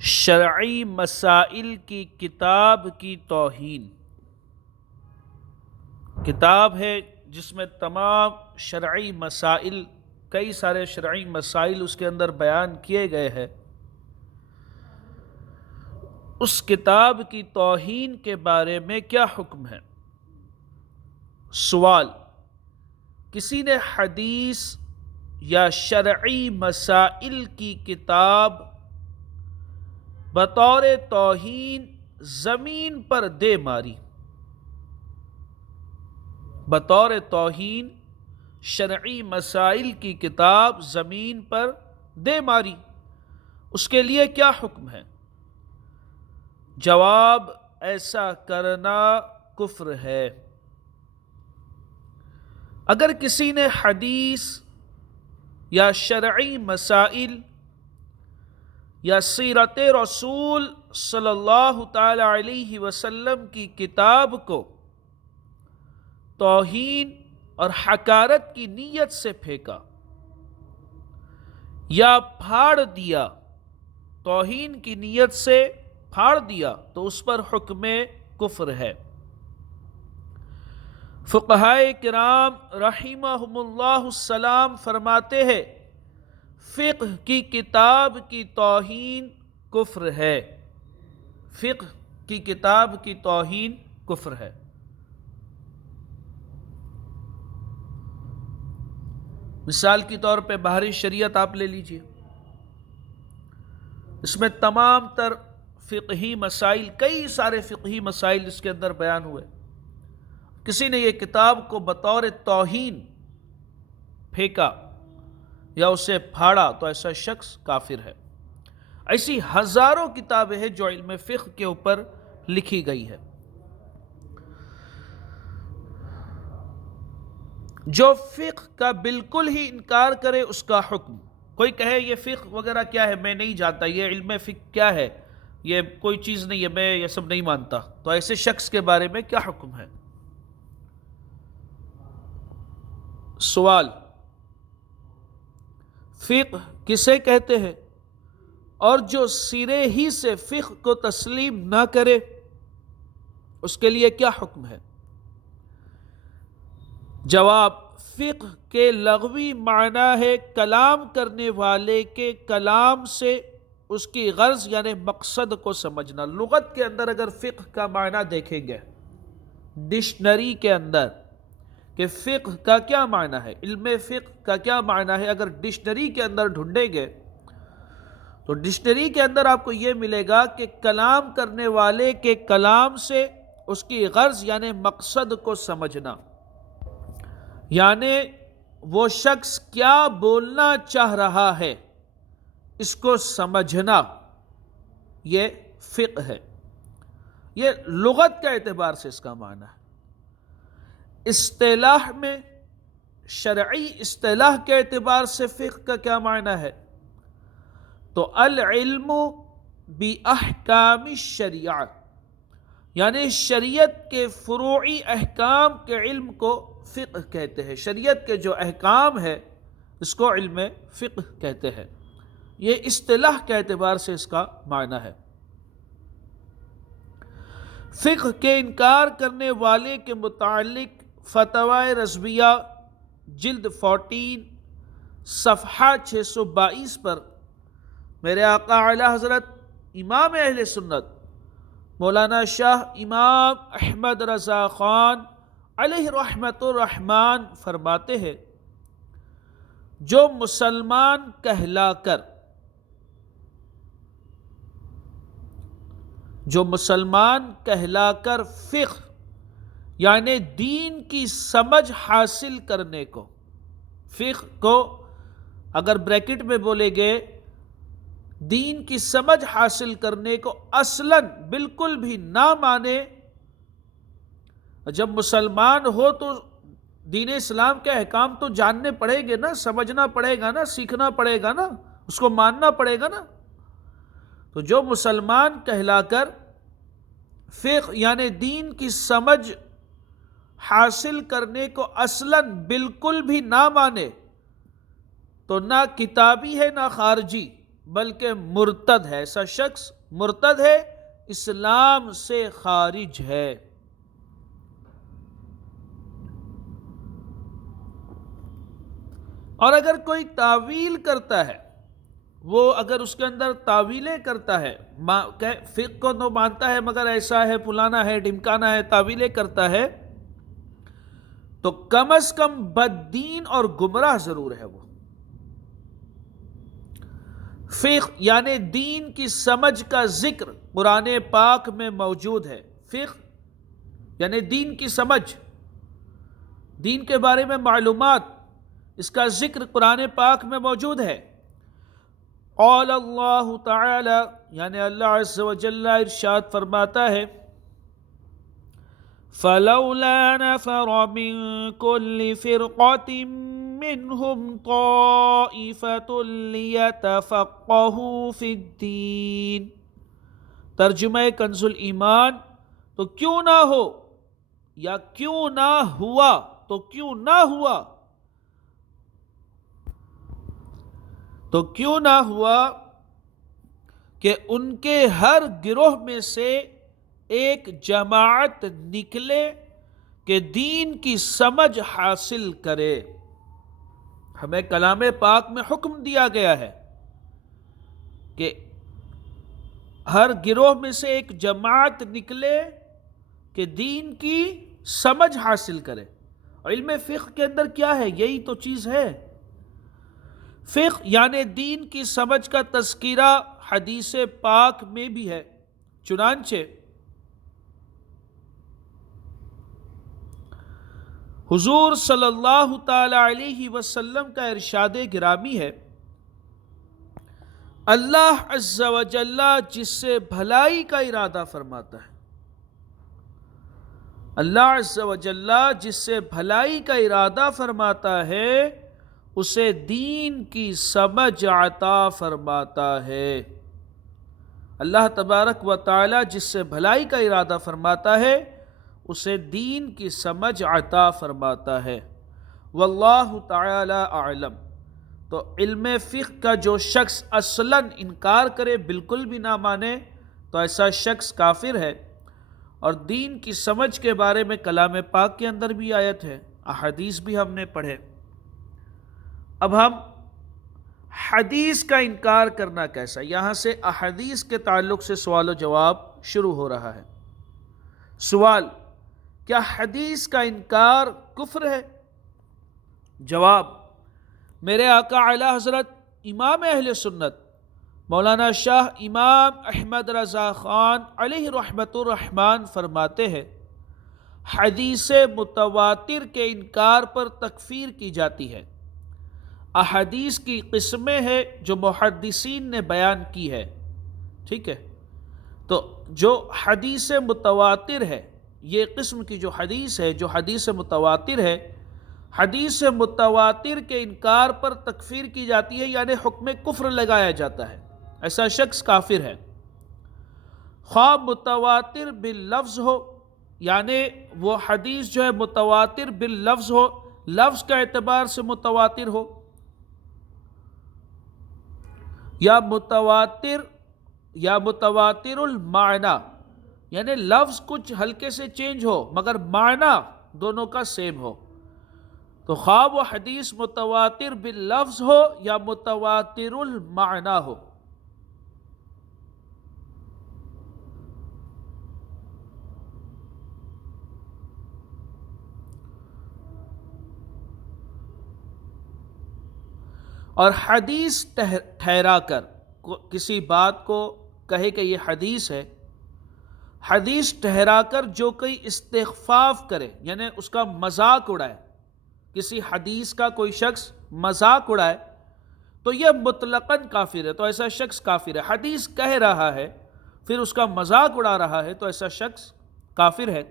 شرعی مسائل کی کتاب کی توہین۔ کتاب ہے جس میں تمام شرعی مسائل، کئی سارے شرعی مسائل اس کے اندر بیان کیے گئے ہیں۔ اس کتاب کی توہین کے بارے میں کیا حکم ہے؟ سوال: کسی نے حدیث یا شرعی مسائل کی کتاب بطور توہین زمین پر دے ماری، بطور توہین شرعی مسائل کی کتاب زمین پر دے ماری، اس کے لیے کیا حکم ہے؟ جواب: ایسا کرنا کفر ہے۔ اگر کسی نے حدیث یا شرعی مسائل یا سیرت رسول صلی اللہ تعالی علیہ وسلم کی کتاب کو توہین اور حقارت کی نیت سے پھینکا یا پھاڑ دیا، توہین کی نیت سے پھاڑ دیا، تو اس پر حکم کفر ہے۔ فقہائے کرام رحمہم اللہ السلام فرماتے ہیں فقہ کی کتاب کی توہین کفر ہے، فقہ کی کتاب کی توہین کفر ہے۔ مثال کے طور پہ بحری شریعت آپ لے لیجئے، اس میں تمام تر فقہی مسائل، کئی سارے فقہی مسائل اس کے اندر بیان ہوئے۔ کسی نے یہ کتاب کو بطور توہین پھینکا یا اسے پھاڑا تو ایسا شخص کافر ہے۔ ایسی ہزاروں کتابیں ہیں جو علم فقہ کے اوپر لکھی گئی ہے۔ جو فقہ کا بالکل ہی انکار کرے اس کا حکم، کوئی کہے یہ فقہ وغیرہ کیا ہے میں نہیں جانتا، یہ علم فقہ کیا ہے، یہ کوئی چیز نہیں ہے، میں یہ سب نہیں مانتا، تو ایسے شخص کے بارے میں کیا حکم ہے؟ سوال: فقہ کسے کہتے ہیں؟ اور جو سرے ہی سے فقہ کو تسلیم نہ کرے اس کے لیے کیا حکم ہے؟ جواب: فقہ کے لغوی معنی ہے کلام کرنے والے کے کلام سے اس کی غرض یعنی مقصد کو سمجھنا۔ لغت کے اندر اگر فقہ کا معنی دیکھیں گے ڈکشنری کے اندر کہ فقہ کا کیا معنی ہے، علم فقہ کا کیا معنی ہے، اگر ڈکشنری کے اندر ڈھونڈیں گے تو ڈکشنری کے اندر آپ کو یہ ملے گا کہ کلام کرنے والے کے کلام سے اس کی غرض یعنی مقصد کو سمجھنا، یعنی وہ شخص کیا بولنا چاہ رہا ہے اس کو سمجھنا، یہ فقہ ہے۔ یہ لغت کے اعتبار سے اس کا معنی ہے۔ اصطلاح میں، شرعی اصطلاح کے اعتبار سے فقہ کا کیا معنی ہے؟ تو العلم باحکام الشریعہ، یعنی شریعت کے فروعی احکام کے علم کو فقہ کہتے ہیں۔ شریعت کے جو احکام ہے اس کو علم فقہ کہتے ہیں۔ یہ اصطلاح کے اعتبار سے اس کا معنی ہے۔ فقہ کے انکار کرنے والے کے متعلق فتوی رضویہ جلد 14 صفحہ 622 پر میرے آقا اعلی حضرت امام اہل سنت مولانا شاہ امام احمد رضا خان علیہ رحمت الرحمن فرماتے ہیں جو مسلمان کہلا کر فقہ یعنی دین کی سمجھ حاصل کرنے کو، فقہ کو اگر بریکٹ میں بولے گے دین کی سمجھ حاصل کرنے کو اصلاً بالکل بھی نہ مانے، جب مسلمان ہو تو دین اسلام کے احکام تو جاننے پڑیں گے نا، سمجھنا پڑے گا نا، سیکھنا پڑے گا نا، اس کو ماننا پڑے گا نا۔ تو جو مسلمان کہلا کر فقہ یعنی دین کی سمجھ حاصل کرنے کو اصلاً بالکل بھی نہ مانے تو نہ کتابی ہے نہ خارجی، بلکہ مرتد ہے، ایسا شخص مرتد ہے، اسلام سے خارج ہے۔ اور اگر کوئی تعویل کرتا ہے، وہ اگر اس کے اندر تعویلیں کرتا ہے، فقہ کو تو مانتا ہے مگر ایسا ہے، فلانا ہے، ڈھمکانا ہے، تعویلیں کرتا ہے، تو کم از کم بددین اور گمراہ ضرور ہے وہ۔ فقہ یعنی دین کی سمجھ کا ذکر قرآن پاک میں موجود ہے۔ فقہ یعنی دین کی سمجھ، دین کے بارے میں معلومات، اس کا ذکر قرآن پاک میں موجود ہے۔ قال اللہ تعالی یعنی اللہ عز و جل ارشاد فرماتا ہے، فَلَوْلَا نَفَرَ مِن كُلِّ فِرْقَةٍ مِّنْهُمْ طَائِفَةٌ لِيَتَفَقَّهُوا فِي الدِّينِ۔ ترجمہ کنز الایمان، تو کیوں نہ ہو یا کیوں نہ ہوا، تو کیوں نہ ہوا، تو کیوں نہ ہوا کہ ان کے ہر گروہ میں سے ایک جماعت نکلے کہ دین کی سمجھ حاصل کرے۔ ہمیں کلام پاک میں حکم دیا گیا ہے کہ ہر گروہ میں سے ایک جماعت نکلے کہ دین کی سمجھ حاصل کرے۔ علم فقہ کے اندر کیا ہے؟ یہی تو چیز ہے۔ فقہ یعنی دین کی سمجھ کا تذکرہ حدیث پاک میں بھی ہے، چنانچہ حضور صلی اللہ تعالی علیہ وسلم کا ارشاد گرامی ہے، اللہ عز و جل جس سے بھلائی کا ارادہ فرماتا ہے، اللہ عز و جل جس سے بھلائی کا ارادہ فرماتا ہے اسے دین کی سمجھ عطا فرماتا ہے۔ اللہ تبارک و تعالی جس سے بھلائی کا ارادہ فرماتا ہے اسے دین کی سمجھ عطا فرماتا ہے۔ واللہ تعالی اعلم۔ تو علم فقہ کا جو شخص اصلاً انکار کرے، بالکل بھی نہ مانے، تو ایسا شخص کافر ہے۔ اور دین کی سمجھ کے بارے میں کلام پاک کے اندر بھی آیت ہے، احادیث بھی ہم نے پڑھے۔ اب ہم حدیث کا انکار کرنا کیسا، یہاں سے احادیث کے تعلق سے سوال و جواب شروع ہو رہا ہے۔ سوال، کیا حدیث کا انکار کفر ہے؟ جواب، میرے آقا اعلی حضرت امام اہل سنت مولانا شاہ امام احمد رضا خان علیہ رحمت الرحمن فرماتے ہیں، حدیث متواتر کے انکار پر تکفیر کی جاتی ہے۔ احادیث کی قسمیں ہیں جو محدثین نے بیان کی ہے، ٹھیک ہے؟ تو جو حدیث متواتر ہے، یہ قسم کی جو حدیث ہے، جو حدیث متواتر ہے، حدیث متواتر کے انکار پر تکفیر کی جاتی ہے، یعنی حکم کفر لگایا جاتا ہے، ایسا شخص کافر ہے۔ خواہ متواتر باللفظ ہو، یعنی وہ حدیث جو ہے متواتر باللفظ ہو، لفظ کا اعتبار سے متواتر ہو، یا متواتر المعنی، یعنی لفظ کچھ ہلکے سے چینج ہو مگر معنی دونوں کا سیم ہو۔ تو خواہ وہ حدیث متواتر باللفظ ہو یا متواتر المعنی ہو۔ اور حدیث ٹھہرا کر کسی بات کو کہے کہ یہ حدیث ہے، حدیث ٹھہرا کر جو کوئی استخفاف کرے، یعنی اس کا مذاق اڑائے، کسی حدیث کا کوئی شخص مذاق اڑائے تو یہ مطلقاً کافر ہے، تو ایسا شخص کافر ہے۔ حدیث کہہ رہا ہے پھر اس کا مذاق اڑا رہا ہے تو ایسا شخص کافر ہے۔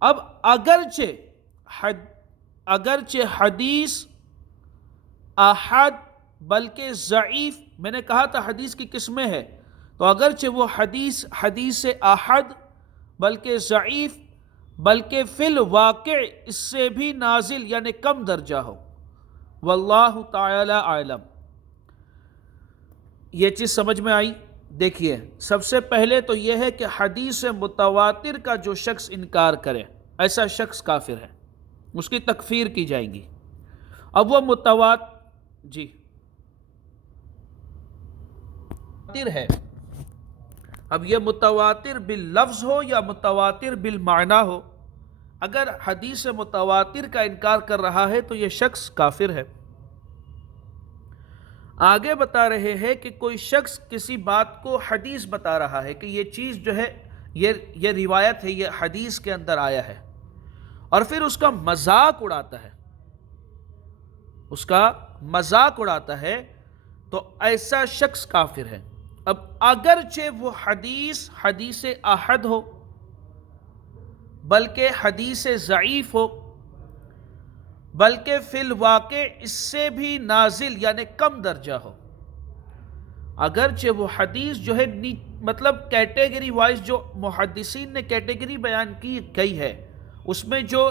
اب اگرچہ حدیث احد بلکہ ضعیف، میں نے کہا تھا حدیث کی قسمیں ہیں، تو اگرچہ وہ حدیث احد بلکہ ضعیف بلکہ فی الواقع اس سے بھی نازل یعنی کم درجہ ہو، واللہ تعالی اعلم۔ یہ چیز سمجھ میں آئی؟ دیکھیے، سب سے پہلے تو یہ ہے کہ حدیث متواتر کا جو شخص انکار کرے ایسا شخص کافر ہے، اس کی تکفیر کی جائے گی۔ اب وہ جی ہے، اب یہ متواتر باللفظ ہو یا متواتر بالمعنی ہو، اگر حدیث متواتر کا انکار کر رہا ہے تو یہ شخص کافر ہے۔ آگے بتا رہے ہیں کہ کوئی شخص کسی بات کو حدیث بتا رہا ہے کہ یہ چیز جو ہے یہ روایت ہے، یہ حدیث کے اندر آیا ہے، اور پھر اس کا مذاق اڑاتا ہے، اس کا مذاق اڑاتا ہے، تو ایسا شخص کافر ہے۔ اب اگرچہ وہ حدیث احد ہو، بلکہ حدیث ضعیف ہو، بلکہ فی الواقع اس سے بھی نازل یعنی کم درجہ ہو، اگرچہ وہ حدیث جو ہے مطلب کیٹیگری وائز جو محدثین نے کیٹیگری بیان کی گئی ہے، اس میں جو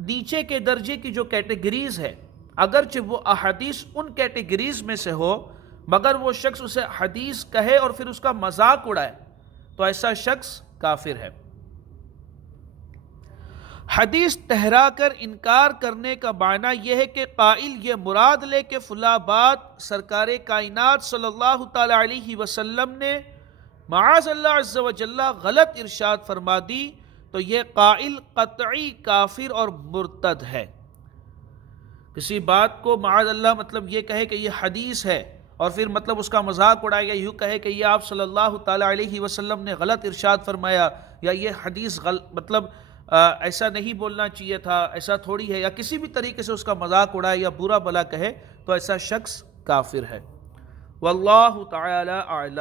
نیچے کے درجے کی جو کیٹیگریز ہے، اگرچہ وہ احادیث ان کیٹیگریز میں سے ہو، مگر وہ شخص اسے حدیث کہے اور پھر اس کا مذاق اڑائے تو ایسا شخص کافر ہے۔ حدیث ٹھہرا کر انکار کرنے کا معنی یہ ہے کہ قائل یہ مراد لے کہ فلاں بات سرکار کائنات صلی اللہ تعالی علیہ وسلم نے معاذ اللہ عز و جل غلط ارشاد فرما دی، تو یہ قائل قطعی کافر اور مرتد ہے۔ کسی بات کو معاذ اللہ مطلب یہ کہے کہ یہ حدیث ہے اور پھر مطلب اس کا مذاق اڑائے گا، یوں کہے کہ یہ آپ صلی اللہ تعالی علیہ وسلم نے غلط ارشاد فرمایا، یا یہ حدیث مطلب ایسا نہیں بولنا چاہیے تھا، ایسا تھوڑی ہے، یا کسی بھی طریقے سے اس کا مذاق اڑائے یا برا بھلا کہے تو ایسا شخص کافر ہے۔ واللہ تعالی اعلم۔